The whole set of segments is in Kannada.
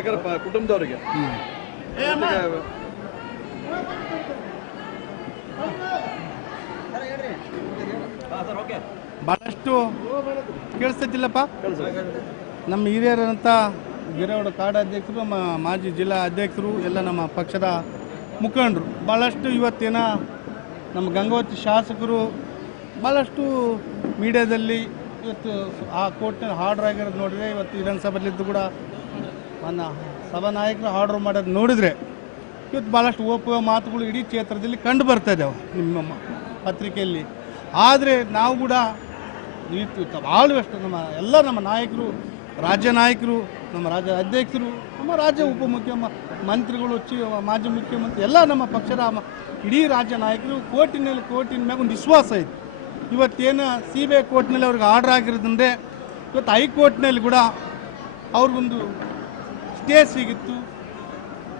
ಶಾಸಕರ ಪ- ಕುಟುಂಬದವರಿಗೆ. ಜೊತೆಗೆ ಭಾಳಷ್ಟು ಕೇಳಿಸ್ತೈತಿಲ್ಲಪ್ಪ ನಮ್ಮ ಹಿರಿಯರಂತ ಗಿರೇವಾಡ ಕಾಡಾಧ್ಯಕ್ಷರು ನಮ್ಮ ಮಾಜಿ ಜಿಲ್ಲಾ ಅಧ್ಯಕ್ಷರು ಎಲ್ಲ ನಮ್ಮ ಪಕ್ಷದ ಮುಖಂಡರು. ಭಾಳಷ್ಟು ಇವತ್ತಿನ ನಮ್ಮ ಗಂಗಾವತಿ ಶಾಸಕರು ಭಾಳಷ್ಟು ಮೀಡಿಯಾದಲ್ಲಿ ಇವತ್ತು ಆ ಕೋರ್ಟ್ನಲ್ಲಿ ಹಾರ್ಡ್ರ್ ಆಗಿರೋದು ನೋಡಿದ್ರೆ ಇವತ್ತು ವಿಧಾನಸಭೆಯಲ್ಲಿದ್ದು ಕೂಡ ನನ್ನ ಸಭಾನಾಯಕರು ಆರ್ಡರ್ ಮಾಡೋದು ನೋಡಿದರೆ ಇವತ್ತು ಭಾಳಷ್ಟು ಒಪ್ಪುವ ಮಾತುಗಳು ಇಡೀ ಕ್ಷೇತ್ರದಲ್ಲಿ ಕಂಡು ಬರ್ತಾ ಇದ್ದಾವೆ ನಿಮ್ಮ ಪತ್ರಿಕೆಯಲ್ಲಿ. ಆದರೆ ನಾವು ಕೂಡ ಇವತ್ತು ಭಾಳಷ್ಟು ನಮ್ಮ ಎಲ್ಲ ನಮ್ಮ ನಾಯಕರು, ರಾಜ್ಯ ನಾಯಕರು, ನಮ್ಮ ರಾಜ್ಯ ಅಧ್ಯಕ್ಷರು, ನಮ್ಮ ರಾಜ್ಯ ಉಪಮುಖ್ಯಮ, ಮಂತ್ರಿಗಳು, ಚಿ, ಮಾಜಿ ಮುಖ್ಯಮಂತ್ರಿ ಎಲ್ಲ ನಮ್ಮ ಪಕ್ಷದ ಇಡೀ ರಾಜ್ಯ ನಾಯಕರು ಕೋರ್ಟಿನಲ್ಲಿ ಕೋರ್ಟಿನ ಮ್ಯಾಗ ಒಂದು ವಿಶ್ವಾಸ ಐತೆ ಇವತ್ತೇನು ಸಿ ಬಿ ಐ ಕೋರ್ಟ್ನಲ್ಲಿ ಅವ್ರಿಗೆ ಆರ್ಡ್ರ್ ಆಗಿರೋದಂದರೆ ಇವತ್ತು ಹೈಕೋರ್ಟ್ನಲ್ಲಿ ಕೂಡ ಅವ್ರಿಗೊಂದು ಸ್ಟೇ ಸಿಗಿತ್ತು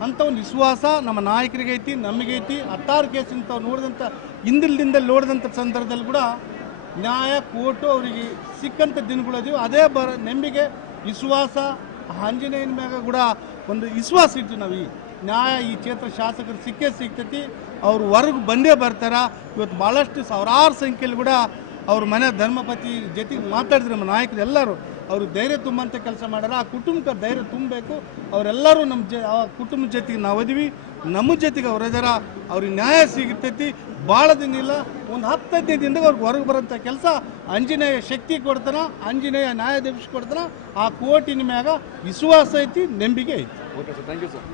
ಅಂತ ಒಂದು ವಿಶ್ವಾಸ ನಮ್ಮ ನಾಯಕರಿಗೈತಿ ನಮಗೈತಿ ಹತ್ತಾರು ಕೇಸ್ ಇಂಥವು ನೋಡಿದಂಥ ಹಿಂದಿಲ್ದಿಂದ ನೋಡಿದಂಥ ಸಂದರ್ಭದಲ್ಲಿ ಕೂಡ ನ್ಯಾಯ, ಕೋರ್ಟು ಅವರಿಗೆ ಸಿಕ್ಕಂಥ ದಿನಗಳಿದೀವಿ ಅದೇ ಬರ, ನಂಬಿಕೆ, ವಿಶ್ವಾಸ, ಆಂಜನೇಯನ ಮ್ಯಾಗ ಕೂಡ ಒಂದು ವಿಶ್ವಾಸ ಇತ್ತು ನಾವು ಈ ನ್ಯಾಯ, ಈ ಕ್ಷೇತ್ರ ಶಾಸಕರು ಸಿಕ್ಕೇ ಸಿಗ್ತೈತಿ. ಅವ್ರು ಹೊರಗೆ ಬಂದೇ ಬರ್ತಾರ. ಇವತ್ತು ಭಾಳಷ್ಟು ಸಾವಿರಾರು ಸಂಖ್ಯೆಯಲ್ಲಿ ಕೂಡ ಅವ್ರ ಮನೆ ಧರ್ಮಪತಿ ಜೊತೆಗೆ ಮಾತಾಡಿದ್ರೆ ನಮ್ಮ ನಾಯಕರು ಎಲ್ಲರೂ, ಅವರು ಧೈರ್ಯ ತುಂಬಂತ ಕೆಲಸ ಮಾಡ್ಯಾರ ಆ ಕುಟುಂಬಕ್ಕೆ ಧೈರ್ಯ ತುಂಬಬೇಕು. ಅವರೆಲ್ಲರೂ ನಮ್ಮ ಜ, ಆ ಕುಟುಂಬದ ಜೊತೆಗೆ ನಾವು ಅದೀವಿ ನಮ್ಮ ಜೊತೆಗೆ ಅವ್ರ ಇದಾರ, ಅವ್ರಿಗೆ ನ್ಯಾಯ ಸಿಗ್ತೈತಿ. ಭಾಳ ದಿನ ಇಲ್ಲ, ಒಂದು ಹತ್ತು ಹದಿನೈದು ದಿನದಾಗ ಅವ್ರಿಗೆ ಹೊರಗೆ ಬರೋಂಥ ಕೆಲಸ. ಆಂಜನೇಯ ಶಕ್ತಿ ಕೊಡ್ತಾನ ಆಂಜನೇಯ ನ್ಯಾಯ ಕೊಡ್ತಾನ. ಆ ಕೋರ್ಟಿನ ಮ್ಯಾಗ ವಿಶ್ವಾಸ ಐತಿ, ನಂಬಿಕೆ ಐತಿ. Okay sir thank you sir